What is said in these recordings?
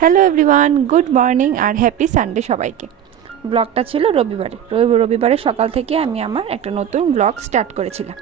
Hello everyone, good morning আর happy Sunday সবাইকে। ব্লগটা ছিল রবিবারে সকাল থেকে আমি আমার একটা নতুন ব্লগ স্টার্ট করেছিলাম।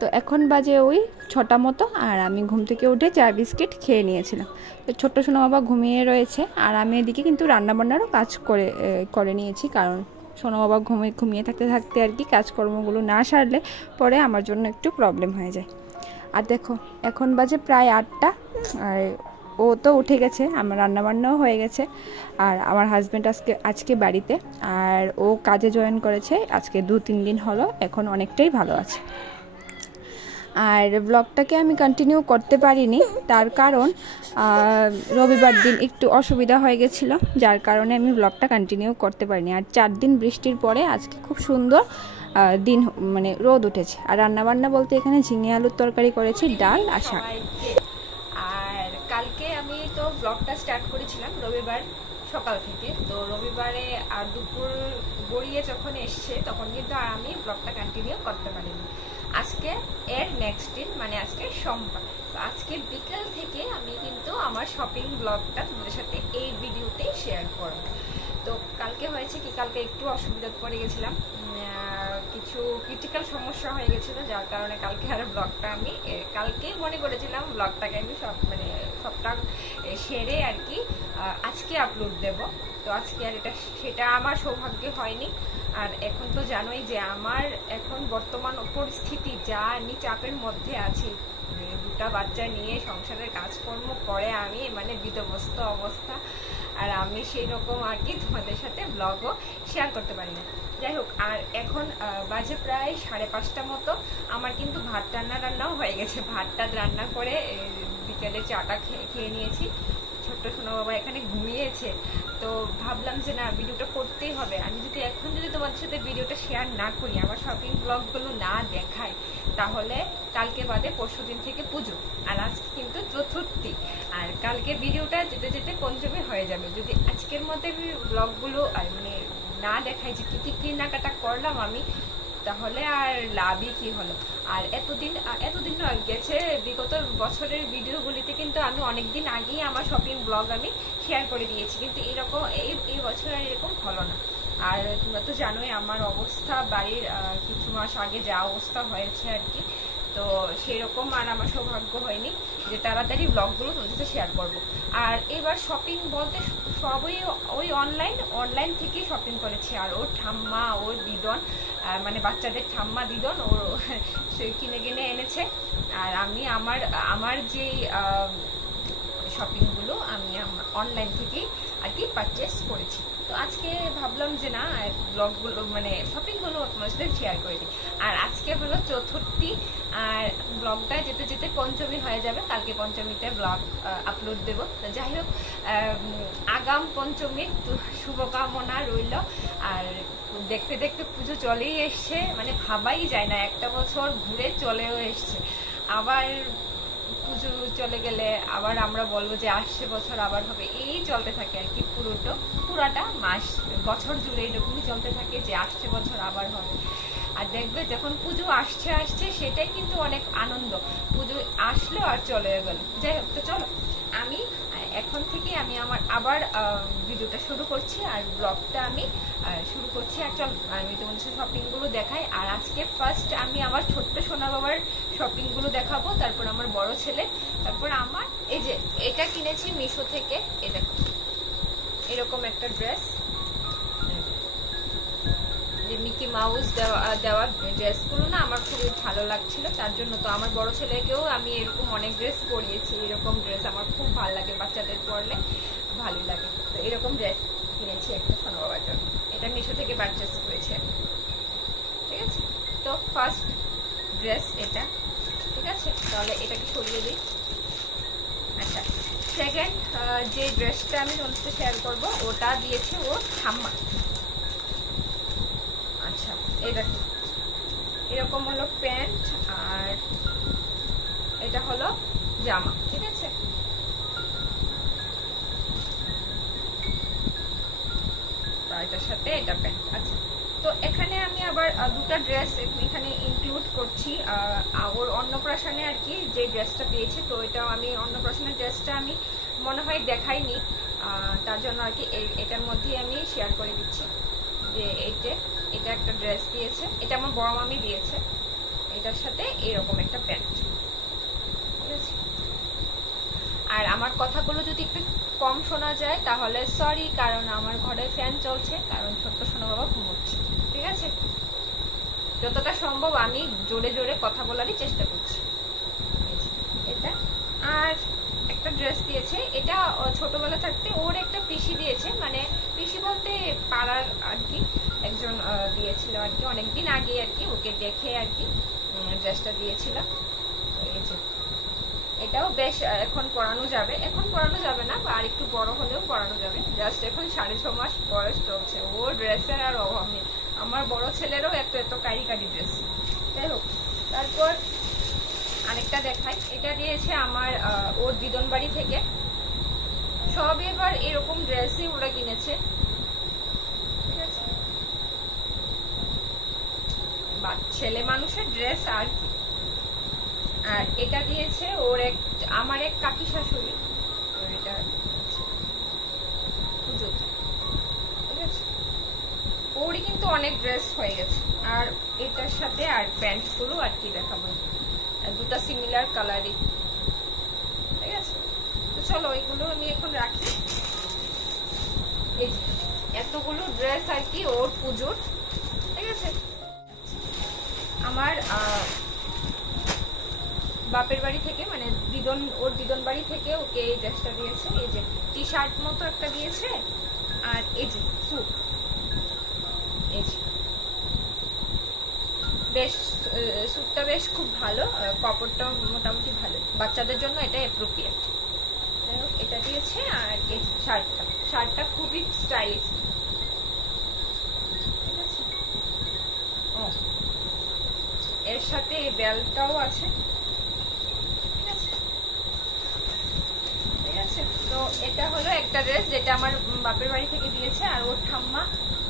তো এখন বাজে ওই 6টা মতো, আর আমি ঘুম থেকে উঠে চা বিস্কিট খেয়ে নিয়েছিলাম। তো ছোট্ট সোনা বাবা ঘুমিয়ে রয়েছে, আর আমি এদিকে কিন্তু রান্নাবান্নারও কাজ করে নিয়েছি, কারণ সোনা বাবা ঘুমিয়ে থাকতে থাকতে আর কি কাজকর্মগুলো না সারলে পরে আমার জন্য একটু প্রবলেম হয়ে যায়। আর দেখো এখন বাজে প্রায় 8টা, আর ও তো উঠে গেছে, আমার রান্নাবান্নাও হয়ে গেছে। আর আমার হাজব্যান্ড আজকে বাড়িতে, আর ও কাজে জয়েন করেছে আজকে 2-3 দিন হলো, এখন অনেকটাই ভালো আছে। আর ব্লগটাকে আমি কন্টিনিউ করতে পারিনি, তার কারণ রবিবার দিন একটু অসুবিধা হয়ে গেছিলো, যার কারণে আমি ব্লগটা কন্টিনিউ করতে পারিনি। আর 4 দিন বৃষ্টির পরে আজকে খুব সুন্দর দিন, মানে রোদ উঠেছে। আর রান্নাবান্না বলতে এখানে ঝিঙে আলুর তরকারি করেছি, ডাল আর শাক। আর কালকে আমি তো ব্লগটা স্টার্ট করেছিলাম রবিবার সকাল থেকে, তো রবিবারে আর দুপুর গড়িয়ে যখন এসছে তখন কিন্তু আর আমি ব্লগটা কন্টিনিউ করতে পারিনি। আজকে এর নেক্সট দিন, মানে আজকে সোমবার, তো আজকে বিকেল থেকে আমি কিন্তু আমার শপিং ব্লগটা তোমাদের সাথে এই ভিডিওতেই শেয়ার করব। তো কালকে হয়েছে কি, কালকে একটু অসুবিধা পড়ে গেছিলাম, কিছু ক্রিটিক্যাল সমস্যা হয়ে গেছিলো, যার কারণে কালকে আর ব্লগটা আমি কালকেই মনে করেছিলাম ব্লগটাকে আমি সবটা সেরে আর কি আজকে আপলোড দেব। তো আজকে আর সেটা আমার সৌভাগ্য হয়নি। আর এখন তো জানোই যে আমার এখন বর্তমান পরিস্থিতি যা, আমি চাপের মধ্যে আছি, দুটা বাচ্চা নিয়ে সংসারের কাজকর্ম করে আমি মানে বিধ্বস্ত অবস্থা, আর আমি সেই রকম আর কি তোমাদের সাথে ব্লগও শেয়ার করতে পারি না। যাই হোক, আর এখন বাজে প্রায় 5:30 মতো, আমার কিন্তু ভাত রান্নাও হয়ে গেছে। ভাতটা রান্না করে বিকেলে চাটা খেয়ে নিয়েছি। ছোট্ট সোনা বাবা এখানে ঘুমিয়েছে, তো ভাবলাম যে না, ভিডিওটা করতেই হবে। আমি এখন যদি তোমাদের সাথে ভিডিওটা শেয়ার না করি, আমার শপিং ব্লগগুলো না দেখাই, তাহলে কালকে বাদে পরশুদিন থেকে পুজো, আর আজকে কিন্তু চতুর্থী, আর কালকে ভিডিওটা যেতে যেতে পঞ্চমী হয়ে যাবে। যদি আজকের মধ্যে ব্লগগুলো মানে না দেখাই যে কি কি কেনাকাটা করলাম আমি, তাহলে আর লাভই কি হলো। আর এতদিন নয়, গেছে বিগত বছরের ভিডিওগুলিতে কিন্তু আমি অনেকদিন আগেই আমার শপিং ব্লগ আমি শেয়ার করে দিয়েছি, কিন্তু এরকম এই বছর আর এরকম হলো না। আর তোমরা তো জানোই আমার অবস্থা, বাড়ির কিছু মাস আগে যা অবস্থা হয়েছে আর কি, তো সেরকম আর আমার সৌভাগ্য হয়নি যে তাড়াতাড়ি ব্লগগুলো তোমাদের সাথে শেয়ার করবো। আর এবার শপিং বলতে সবই ওই অনলাইন থেকেই শপিং করেছি। আর ওর ঠাম্মা, ওর দিদন, মানে বাচ্চাদের ঠাম্মা দিদন ও কিনে এনেছে। আর আমি আমার যে শপিংগুলো আমি অনলাইন থেকেই আর কি পারচেস করেছি। তো আজকে ভাবলাম যে না, ব্লগগুলো মানে শপিংগুলো তোমার সাথে শেয়ার করে দিই। আর আজকে হলো চতুর্থী, আর ব্লগটা যেতে যেতে পঞ্চমী হয়ে যাবে। কালকে পঞ্চমীতে ব্লগ আপলোড দেব। তো যাই হোক, আগাম পঞ্চমীর শুভকামনা রইল। আর দেখতে দেখতে পুজো চলেই এসছে, মানে ভাবাই যায় না, একটা বছর ঘুরে চলেও এসছে। আবার পুজো চলে গেলে আবার আমরা বলবো যে আসছে বছর আবার হবে, এই চলতে থাকে আর কি। পুরাটা মাস বছর জুড়ে এরকমই চলতে থাকে যে আসছে বছর আবার হবে। আর দেখবে যখন পুজো আসছে সেটাই কিন্তু অনেক আনন্দ, পুজো আসলো আর চলে গেল। যাই হোক, তো চলো আমি এখন থেকে আমি আমার আবার ভিডিওটা শুরু করছি, আর ব্লগটা আমি শুরু করছি। আর চল আমি তোমাদের সাথে শপিংগুলো দেখাই। আর আজকে ফার্স্ট আমি আমার ছোট্ট সোনা বাবার শপিংগুলো দেখাবো, তারপর আমার বড় ছেলে, তারপর আমার এই যে এটা কিনেছি মিশো থেকে। এই দেখো, এরকম একটা ড্রেস, যে মিকি মাউস দেওয়া ড্রেসগুলো না আমার খুবই ভালো লাগছিল, তার জন্য তো আমার বড় ছেলেকেও আমি এরকম অনেক ড্রেস পরিয়েছি। এরকম ড্রেস আমার খুব ভালো লাগে, বাচ্চাদের পরলে ভালোই লাগে। তো এরকম ড্রেস কিনেছি একটা সোনা বাবার জন্য, এটা মিশো থেকে পারচেস করেছি, ঠিক আছে। তো ফার্স্ট ড্রেস এটা, ঠিক আছে, তাহলে এটাকে সরিয়ে দিই। আচ্ছা, সেকেন্ড যে ড্রেসটা আমি তোমার সাথে শেয়ার করবো, ওটা দিয়েছে ও ঠাম্মা। আচ্ছা, এটা এরকম হলো প্যান্ট, আর এটা হলো জামা, ঠিক আছে। এটার সাথে এটা প্যান্ট। আচ্ছা, তো এখানে আমি আবার দুটা ড্রেস এখানে ইনক্লুড করছি। ওর অন্নপ্রাশনে আর কি যে ড্রেসটা পেয়েছে, তো এটা আমি অন্নপ্রাশনের ড্রেসটা আমি মনে হয় দেখাইনি, তার জন্য আর কি এটার মধ্যেই আমি শেয়ার করে দিচ্ছি যে এটা একটা ড্রেস দিয়েছে, এটা আমার বড় মামি দিয়েছে, এটার সাথে এরকম একটা প্যান্ট। ঠিক আছে, আর আমার কথাগুলো যদি একটু কম শোনা যায় তাহলে সরি, কারণ আমার ঘরে ফ্যান চলছে, কারণ ছোট্ট সোনা বাবা ঘুমোচ্ছে। ঠিক আছে, যতটা সম্ভব আমি জোরে জোরে কথা বলারই চেষ্টা করছি। এটা আর একটা ড্রেস দিয়েছে, এটা ছোটবেলা থাকতে ওর একটা পিসি দিয়েছে, মানে পিসি বলতে পাড়ার আর কি একজন দিয়েছিল আর কি, অনেকদিন আগে আর কি, ওকে দেখে আর কি ড্রেসটা দিয়েছিল। এই যে এটাও বেশ এখন পরানো যাবে, এখন পরানো যাবে না, বা আর একটু বড় হলেও পরানো যাবে, জাস্ট এখন 6.5 মাস বয়স চলছে, ও ড্রেসের আর অভাব নেই। আমার বড় ছেলেরও এত কারি ড্রেস। যাই হোক, তারপর আরেকটা দেখাই, এটা দিয়েছে আমার ওর দিদন বাড়ি থেকে। সব এবার এরকম ড্রেসই ওরা কিনেছে। ঠিক আছে, বা ছেলে মানুষের ড্রেস আর কি। আর এটা দিয়েছে ওর আমার এক কাকি শাশুড়ি, এটা পুজোতে। ঠিক আছে, ওরই কিন্তু অনেক ড্রেস হয়ে গেছে। আর এটার সাথে আর প্যান্ট গুলো আর কি দেখাবো, দুটা সিমিলার কালারই। ঠিক আছে, তো চলো এগুলো আমি এখন রাখি। এই যে এতগুলো ড্রেস আর কি ওর পুজোর। ঠিক আছে, আমার বাপের বাড়ি থেকে, মানে ওর দিদন বাড়ি থেকে ওকে এই ড্রেসটা দিয়েছে। এই যে টি শার্ট মতো একটা দিয়েছে, আর এই যে স্যুট, এই যে বেশ স্যুটটা বেশ খুব ভালো, কাপড়টা মোটামুটি ভালো, বাচ্চাদের জন্য এটা অ্যাপ্রোপ্রিয়েট। এটা দিয়েছে। আর এই শার্টটা খুবই স্টাইলিশ। ঠিক আছে, ও এর সাথে এই বেল্টটাও আছে। ঠিক আছে, তো এটা হলো একটা ড্রেস যেটা আমার বাপের বাড়ি থেকে দিয়েছে। আর ওর ঠাম্মা,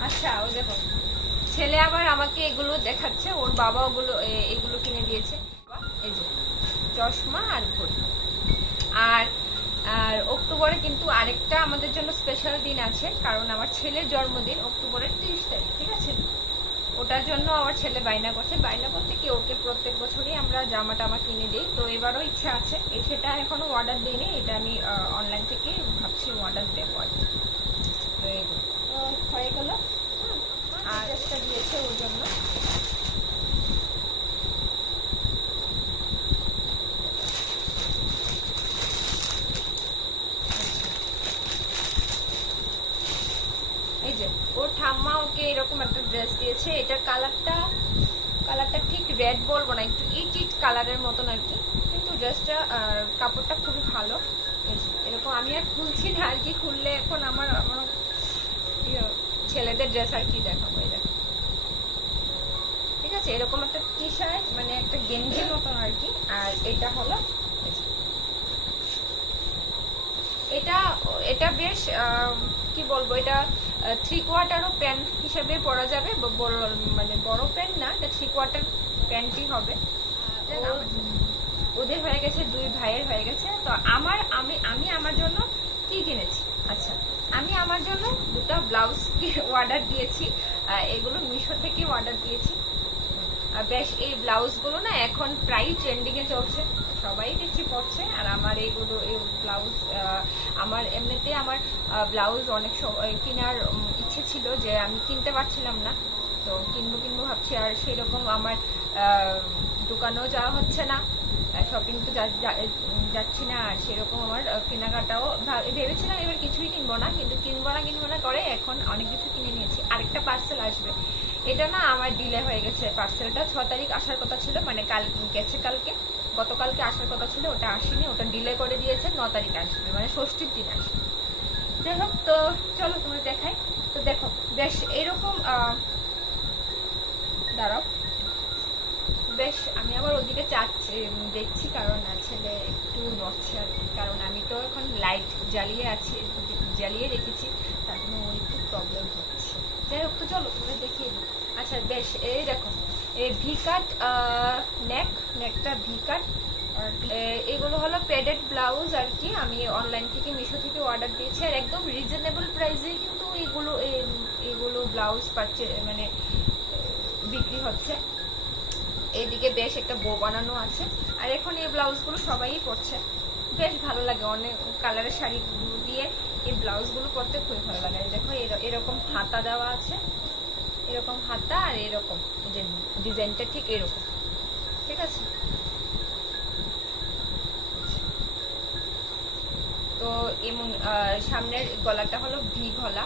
আচ্ছা ও দেখো ছেলে আবার আমাকে এগুলো দেখাচ্ছে, ওর বাবা এগুলো কিনে দিয়েছে। এই যে চশমা আর ঘড়ি। আর অক্টোবরে কিন্তু আরেকটা আমাদের জন্য স্পেশাল দিন আছে, কারণ আমার ছেলের জন্মদিন অক্টোবরের 30 তারিখ। ঠিক আছে, ওটার জন্য আমার ছেলে বায়না করছে। বায়না বলতে কি, ওকে প্রত্যেক বছরই আমরা জামা টামা কিনে দিই, তো এবারও ইচ্ছা আছে। সেটা এখনো অর্ডার দিইনি, এটা আমি অনলাইন থেকে ভাবছি অর্ডার দেবো আর কি। তো এইগুলো হয়ে গেল। আর ড্রেসটা দিয়েছে ওর জন্য। এই যে ওর ঠাম্মা ওকে এরকম একটা ড্রেস দিয়েছে। এটার কালারটা ঠিক রেড বলবো না, একটু ইট কালারের মতন আর কি, কিন্তু ড্রেসটা কাপড়টা খুবই ভালো। এরকম আমি আর খুলছি না আর কি, খুললে এখন আমার ছেলেদের ড্রেস আর কি দেখাবো। এটা ঠিক আছে, এরকম একটা টি শার্ট, মানে একটা গেঞ্জির মতন আর কি। আর এটা হলো, এটা বেশ কি বলবো, এটা 3/4 প্যান্ট হিসেবে পরা যাবে, মানে বড় প্যান্ট না, এটা 3/4 প্যান্টই হবে। ওদের হয়ে গেছে, 2 ভাইয়ের হয়ে গেছে। তো আমি আমার জন্য কি কিনেছি, আচ্ছা আমি আমার জন্য 2টা ব্লাউজ অর্ডার দিয়েছি, এগুলো মিশো থেকে অর্ডার দিয়েছি। বেশ এই ব্লাউজ গুলো না এখন প্রায় ট্রেন্ডিং এ চলছে, সবাই দেখছি পড়ছে। আর আমার এই ব্লাউজ, আমার এমনিতে আমার ব্লাউজ অনেক কেনার ইচ্ছে ছিল, যে আমি কিনতে পারছিলাম না, তো কিনবো ভাবছি। আর সেরকম আমার দোকানেও যাওয়া হচ্ছে না, শপিং তো যাচ্ছি না, আর সেরকম আমার কেনাকাটাও ভেবেছিলাম এবার কিছুই কিনবো না, কিন্তু কিনবো না করে এখন অনেক কিছু কিনে নিয়েছি। আরেকটা পার্সেল আসবে, এটা না আমার ডিলে হয়ে গেছে। পার্সেলটা 6 তারিখ আসার কথা ছিল, মানে গতকালকে আসার কথা ছিল, ওটা আসেনি, ওটা ডিলে করে দিয়েছে, 9 তারিখ আসবে, মানে ষষ্ঠীর দিন আসবে। যাই হোক, তো চলো তোমার দেখাই। তো দেখো বেশ এরকম, দাঁড়াও, বেশ আমি আবার ওদিকে দেখছি, কারণ ছেলে একটু নড়ছে আর কি, কারণ আমি তো এখন লাইট জ্বালিয়ে রেখেছি, তার জন্য ওর একটু প্রবলেম হচ্ছে। যাই হোক, তো চলো তোমাদের দেখিয়ে দিই। আচ্ছা বেশ, এই দেখো এই ভিকাট নেকটা ভিকাট, আর এগুলো হলো প্যাডেড ব্লাউজ আর কি, আমি অনলাইন থেকে মিশো থেকে অর্ডার দিয়েছি। আর একদম রিজনেবল প্রাইসে কিন্তু এগুলো ব্লাউজ মানে বিক্রি হচ্ছে। এইদিকে বেশ একটা বো বানানো আছে। আর এখন এই ব্লাউজগুলো সবাই পরছে, বেশ ভালো লাগে। অনেক কালারের শাড়ি দিয়ে এই ব্লাউজগুলো পরতে খুবই ভালো লাগে। দেখো এরকম হাতা দেওয়া আছে, এরকম হাতা, আর এরকম যে ডিজাইনটা ঠিক এরকম, ঠিক আছে। তো এমন সামনের গলাটা হলো ভি গলা,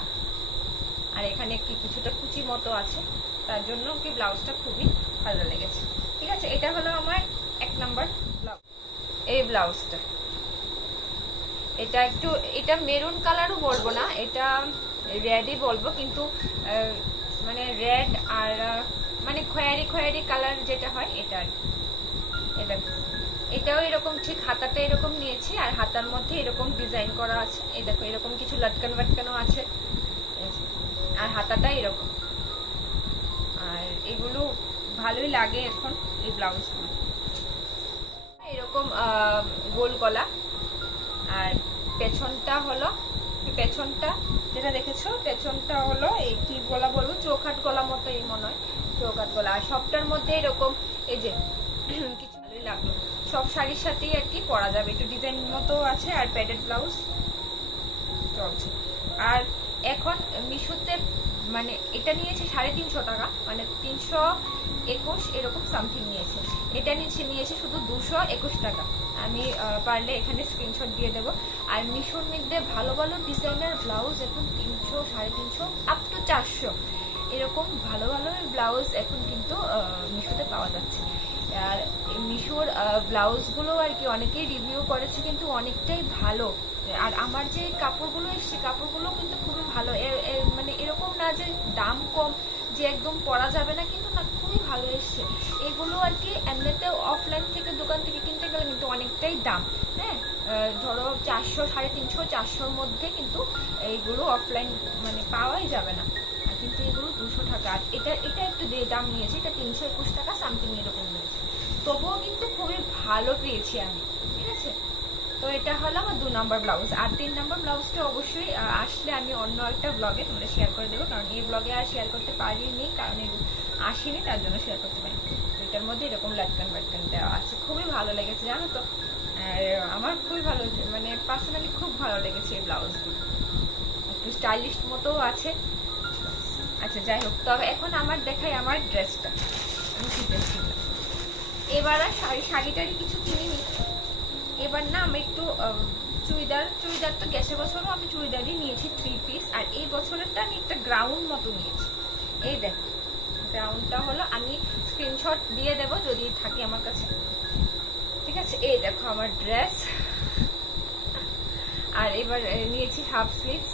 আর এখানে কিছুটা কুচি মতো আছে, তার জন্য কি ব্লাউজটা খুবই ভালো লেগেছে, ঠিক আছে। এটা হলো আমার 1 নাম্বার ব্লাউজ। এই ব্লাউজটা এটা মেরুন কালারও বলবো না, এটা রেডই বলবো, কিন্তু মানে রেড আর মানে খয়েরি কালার যেটা হয় এটা। এটাও এরকম ঠিক হাতাটা এরকম নিয়েছি, আর হাতার মধ্যে এরকম ডিজাইন করা আছে। এই দেখো এরকম কিছু লটকানো আছে, আর হাতাটা এরকম। আর এগুলো ভালোই লাগে এখন এই ব্লাউজগুলো। এরকম গোল গলা, আর পেছনটা যেটা দেখেছো, পেছনটা হলো এই কি গলা বলবো, চৌকাট গলা মতো, এই মনে হয় চৌকাট গলা। আর সবটার মধ্যে এরকম এই যে কিছু ভালোই লাগলো। সব শাড়ির সাথেই আর কি পরা যাবে, একটু ডিজাইন মতো আছে। আর প্যাডেড ব্লাউজ চলছে। আর এখন মিশোতে মানে এটা নিয়েছে 350 টাকা, মানে 321 এরকম সামথিং নিয়েছে। এটা নিয়েছে শুধু 221 টাকা। আমি পারলে এখানে স্ক্রিনশট দিয়ে দেবো। আর মিশোর মধ্যে ভালো ভালো ডিজাইনার ব্লাউজ এখন 300, 350 আপ টু 400 এরকম ভালো ভালো ব্লাউজ এখন কিন্তু মিশোতে পাওয়া যাচ্ছে। আর মিশোর ব্লাউজগুলো আর কি অনেকেই রিভিউ করেছে, কিন্তু অনেকটাই ভালো। আর আমার যে কাপড়গুলো এসছে, কাপড়গুলো কিন্তু খুবই ভালো। মানে এরকম না যে দাম কম, যে একদম পরা যাবে না, কিন্তু না, খুবই ভালো এসছে এগুলো আর কি। এমনিতে অফলাইন থেকে দোকান থেকে কিনতে গেলে কিন্তু অনেকটাই দাম, হ্যাঁ, ধরো 400, 350, 400-র মধ্যে কিন্তু এইগুলো অফলাইন মানে পাওয়াই যাবে না। কিন্তু এগুলো 200 টাকা। আর এটা একটু দাম নিয়েছে, এটা 321 টাকা সামথিং এরকম নিয়েছে। তবুও কিন্তু খুবই ভালো পেয়েছি আমি, ঠিক আছে। তো এটা হলো আমার 2 নম্বর ব্লাউজ। আর 3 নম্বর ব্লাউজটা অবশ্যই আসলে আমি অন্য একটা ব্লগে তোমাদের শেয়ার করে দেবো, কারণ এই ব্লগে আর শেয়ার করতে পারিনি, কারণ আসেনি, তার জন্য শেয়ার করতে পারিনি। এটার মধ্যে এরকম লাটকান দেওয়া আছে, খুবই ভালো লেগেছে জানো তো। আর আমার খুবই ভালো, মানে পার্সোনালি খুব ভালো লেগেছে এই ব্লাউজগুলো, একটু স্টাইলিশ মতো আছে। আচ্ছা যাই হোক, তবে এখন আমার দেখাই আমার ড্রেসটা, আমি কি ড্রেস কিনলাম। এবার আর শাড়িটারি কিছু কিনিনি। এবার না আমি একটু চুড়িদার তো গেছে বছরও আমি চুড়িদারই নিয়েছি 3 পিস। আর এই বছরেরটা আমি একটা গ্রাউন্ড মতো নিয়েছি। এই দেখো গ্রাউন্ডটা হলো, আমি স্ক্রিনশট দিয়ে দেবো যদি থাকে আমার কাছে, ঠিক আছে। এই দেখো আমার ড্রেস। আর এবার নিয়েছি হাফ স্লিভস।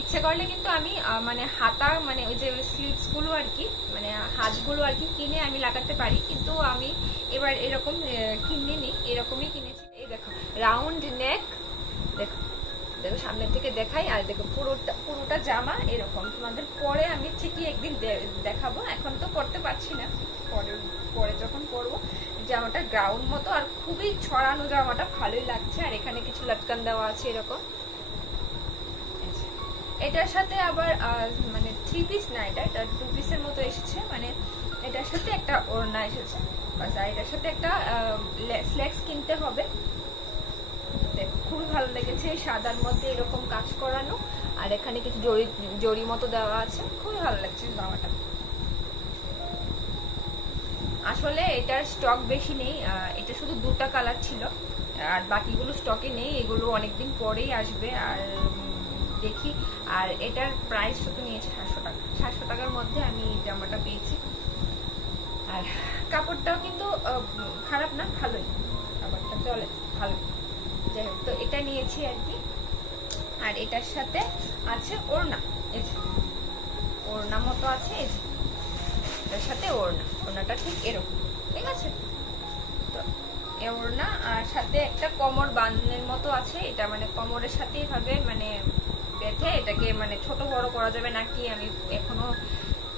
ইচ্ছে করলে কিন্তু আমি মানে হাতা, মানে ওই যে স্লিভস গুলো আর কি, মানে হাতগুলো আর কি কিনে আমি লাগাতে পারি, কিন্তু আমি এবার এরকম কিনিনি, এরকমই কিনেছি। এই দেখো রাউন্ড নেক, দেখো সামনের থেকে দেখাই। আর দেখো পুরোটা জামা এরকম। তোমাদের পরে আমি ঠিকই একদিন দেখাবো, এখন তো পরতে পারছি না, পরে যখন পরবো। জামাটা গ্রাউন্ড মতো, আর খুবই ছড়ানো জামাটা, ভালোই লাগছে। আর এখানে কিছু লটকান দেওয়া আছে এরকম। এটার সাথে আবার মানে 3 পিস না, এটা 2 পিসের মতো এসেছে। মানে এটার সাথে একটা ওড়না এসেছে, আর এটার সাথে একটা ফ্লেক্স কিনতে হবে। খুবই ভালো লেগেছে, সাদার মধ্যে এরকম কাজ করানো, আর এখানে কিছু জড়ি মতো দেওয়া আছে, খুবই ভালো লাগছে জামাটা। আসলে এটার স্টক বেশি নেই, এটা শুধু 2টা কালার ছিল, আর বাকিগুলো স্টকে নেই, এগুলো অনেকদিন পরেই আসবে। আর দেখি। আর এটার প্রাইস শুধু নিয়েছে 700 টাকা। 700 টাকার মধ্যে আমি জামাটা পেয়েছি। আর কাপড়টাও কিন্তু খারাপ না, ভালোই, কাপড়টা চলে ভালো। যাই হোক, তো এটা নিয়েছি আর কি। আর এটার সাথে আছে ওড়না, এই যে ওড়না মতো আছে, এই যে এটার সাথে ওড়নাটা ঠিক এরকম, ঠিক আছে। তো ওড়না, আর সাথে একটা কোমর বাঁধনের মতো আছে। এটা মানে কোমরের সাথে এভাবে মানে বেঁধে এটাকে মানে ছোট বড় করা যাবে নাকি, আমি এখনো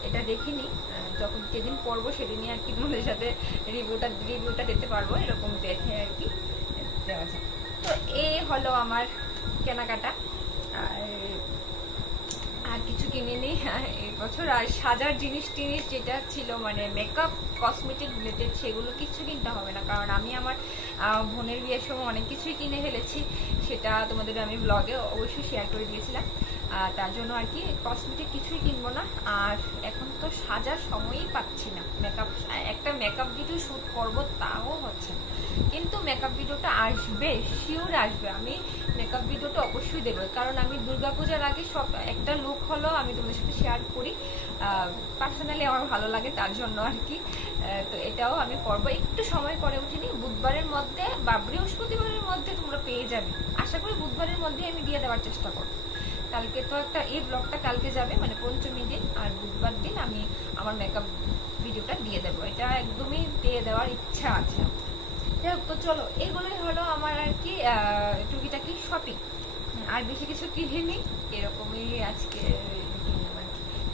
এটা দেখিনি, যখন যেদিন পরবো সেদিনই আর কি তোমাদের সাথে রিভিউটা দিতে পারবো, এরকম দেখে আর কি দেওয়া যায়। তো এই হলো আমার কেনাকাটা, আর কিছু কিনিনি এই বছর। আর সাজার জিনিস টিনিস যেটা ছিল মানে মেকআপ কসমেটিক রিলেটেড সেগুলো কিছু কিনতে হবে না, কারণ আমি আমার বোনের বিয়ের সময় অনেক কিছুই কিনে ফেলেছি, সেটা তোমাদের আমি ব্লগে অবশ্যই শেয়ার করে দিয়েছিলাম। তার জন্য আর কি কসমেটিক কিছুই কিনবো না। আর এখন তো সাজার সময়ই পাচ্ছি না, একটা মেকআপ ভিডিও শুট করবো তাও হচ্ছে না, কিন্তু মেকআপ ভিডিওটা আসবে, শিওর আসবে। আমি মেকআপ ভিডিওটা অবশ্যই দেবো, কারণ আমি দুর্গাপূজার আগে সব একটা লুক হলো আমি তোমাদের সাথে শেয়ার করি, পার্সোনালি আমার ভালো লাগে তার জন্য আর কি। তো এটাও আমি করবো, একটু সময় করে উঠিনি, বুধবারের মধ্যে বা বৃহস্পতিবারের মধ্যে তোমরা পেয়ে যাবে, আশা করি বুধবারের মধ্যে আমি দিয়ে দেওয়ার চেষ্টা করবো। কালকে তো একটা এই ব্লগটা কালকে যাবে মানে পঞ্চমী দিন, আর বুধবার দিন আমি আমার মেকআপ ভিডিওটা দিয়ে দেবো, এটা একদমই দিয়ে দেওয়ার ইচ্ছা আছে। তো চলো, এগুলোই হলো আমার আর কি টুকিটাকি শপিং, আর বেশি কিছু কিনিনি, এরকমই আজকে।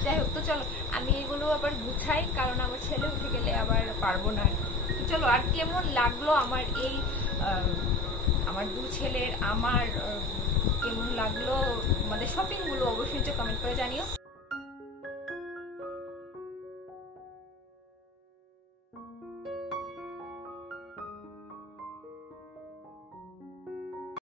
যাই হোক, তো চলো আমি এগুলো আবার গুছাই, কারণ আমার ছেলে উঠে গেলে আবার পারবো না। চলো, আর কেমন লাগলো আমার এই আমার দু ছেলের আমার কেমন লাগলো আমাদের শপিং গুলো অবশ্যই কমেন্ট করে জানিও।